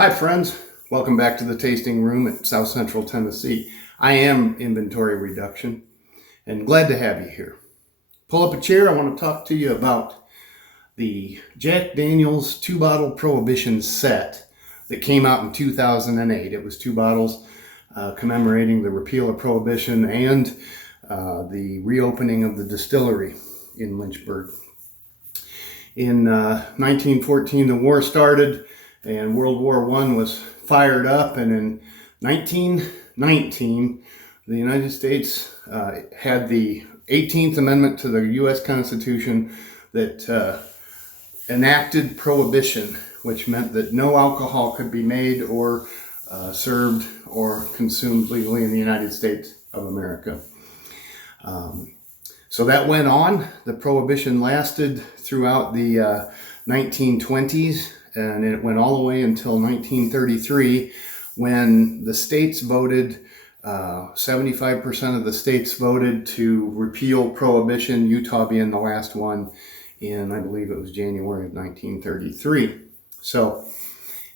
Hi friends, welcome back to the tasting room at South Central Tennessee. I am Inventory Reduction and glad to have you here. Pull up a chair, I want to talk to you about the Jack Daniel's 2-bottle Prohibition set that came out in 2008. It was 2 bottles commemorating the repeal of Prohibition and the reopening of the distillery in Lynchburg. In 1914, the war started and World War I was fired up, and in 1919, the United States had the 18th Amendment to the U.S. Constitution that enacted Prohibition, which meant that no alcohol could be made or served or consumed legally in the United States of America. So that went on. The Prohibition lasted throughout the 1920s, and it went all the way until 1933 when the states voted, 75% of the states voted to repeal Prohibition, Utah being the last one in, I believe it was January of 1933. So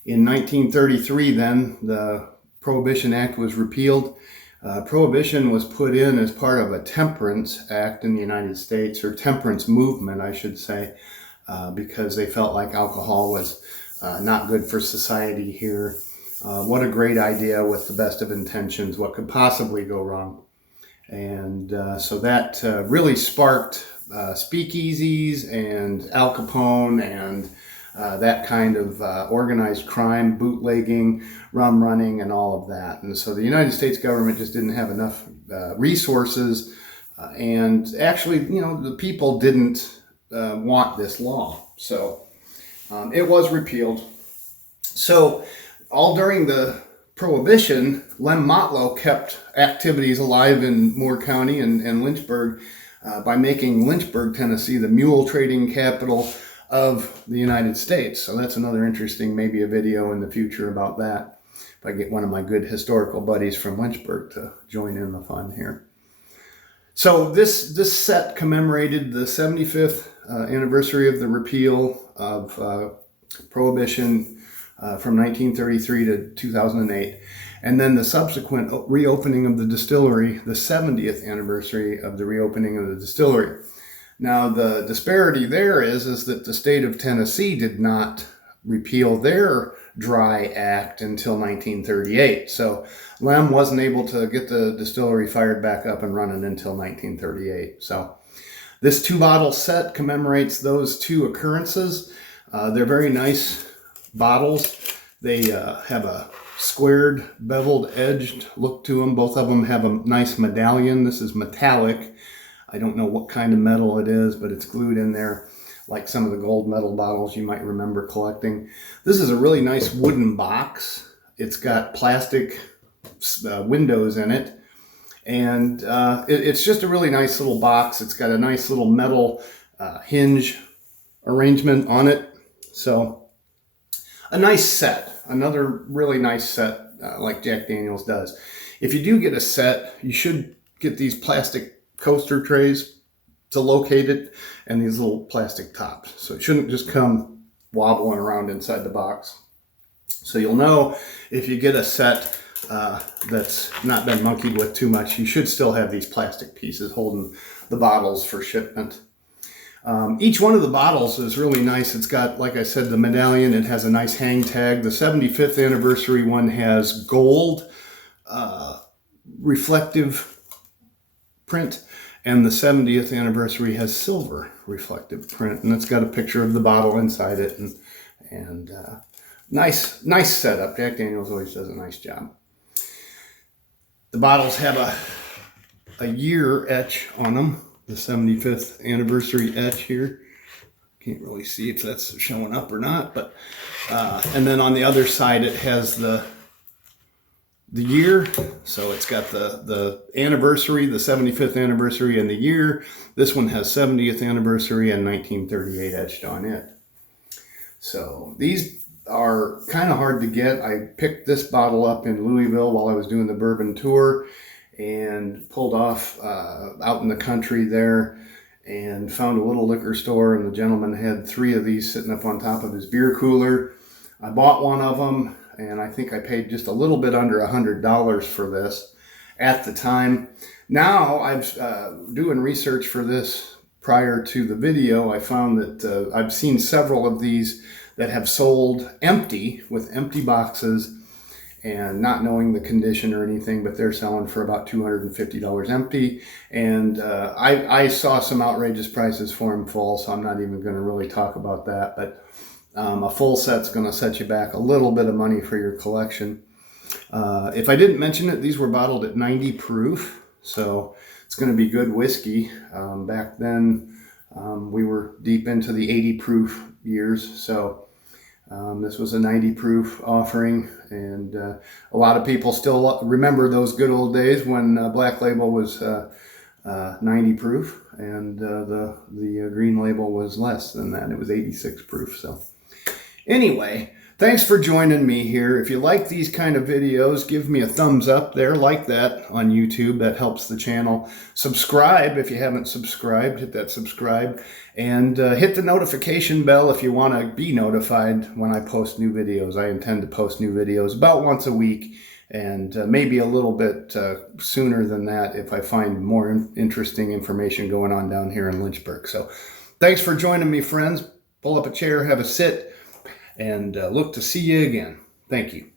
in 1933 then, the Prohibition Act was repealed. Prohibition was put in as part of a temperance act in the United States, or temperance movement, I should say, because they felt like alcohol was not good for society here. What a great idea with the best of intentions. What could possibly go wrong? And so that really sparked speakeasies and Al Capone and that kind of organized crime, bootlegging, rum running, and all of that. And so the United States government just didn't have enough resources, and actually, the people didn't want this law. So it was repealed. So all during the Prohibition, Lem Motlow kept activities alive in Moore County and Lynchburg by making Lynchburg, Tennessee, the mule trading capital of the United States. So that's another interesting, maybe a video in the future about that, if I get one of my good historical buddies from Lynchburg to join in the fun here. So this set commemorated the 75th anniversary of the repeal of Prohibition from 1933 to 2008, and then the subsequent reopening of the distillery, the 70th anniversary of the reopening of the distillery. Now, the disparity there is that the state of Tennessee did not repeal their dry act until 1938. So Lem wasn't able to get the distillery fired back up and running until 1938. So this 2-bottle set commemorates those 2 occurrences. They're very nice bottles. They have a squared, beveled, edged look to them. Both of them have a nice medallion. This is metallic. I don't know what kind of metal it is, but it's glued in there like some of the gold medal bottles you might remember collecting. This is a really nice wooden box. It's got plastic windows in it, and it's just a really nice little box. It's got a nice little metal hinge arrangement on it. So a nice set, another really nice set like Jack Daniel's does. If you do get a set, you should get these plastic coaster trays to locate it, and these little plastic tops. So it shouldn't just come wobbling around inside the box. So you'll know if you get a set that's not been monkeyed with too much, you should still have these plastic pieces holding the bottles for shipment. Each one of the bottles is really nice. It's got, like I said, the medallion. It has a nice hang tag. The 75th anniversary one has gold reflective print, and the 70th anniversary has silver reflective print, and it's got a picture of the bottle inside it, and nice setup. Jack Daniel's always does a nice job. The bottles have a year etch on them, the 75th anniversary etch here. Can't really see if that's showing up or not, but and then on the other side it has the year. So it's got the anniversary, the 75th anniversary, and the year. This one has 70th anniversary and 1938 etched on it. So these are kind of hard to get. I picked this bottle up in Louisville while I was doing the bourbon tour, and pulled off out in the country there, and found a little liquor store, and the gentleman had 3 of these sitting up on top of his beer cooler. I bought one of them. and I think I paid just a little bit under $100 for this at the time. Now I've doing research for this prior to the video. I found that I've seen several of these that have sold empty, with empty boxes and not knowing the condition or anything, but they're selling for about $250 empty. And I saw some outrageous prices for them full, so I'm not even going to really talk about that. But a full set's going to set you back a little bit of money for your collection. If I didn't mention it, these were bottled at 90 proof, so it's going to be good whiskey. Back then, we were deep into the 80 proof years, so this was a 90 proof offering, and a lot of people still remember those good old days when Black Label was 90 proof, and the green label was less than that. It was 86 proof. So anyway, thanks for joining me here. If you like these kind of videos, give me a thumbs up there, like that on YouTube. That helps the channel. Subscribe if you haven't subscribed. Hit that subscribe. And hit the notification bell if you want to be notified when I post new videos. I intend to post new videos about once a week, and maybe a little bit sooner than that if I find more interesting information going on down here in Lynchburg. So thanks for joining me, friends. Pull up a chair, have a sit, and look to see you again. Thank you.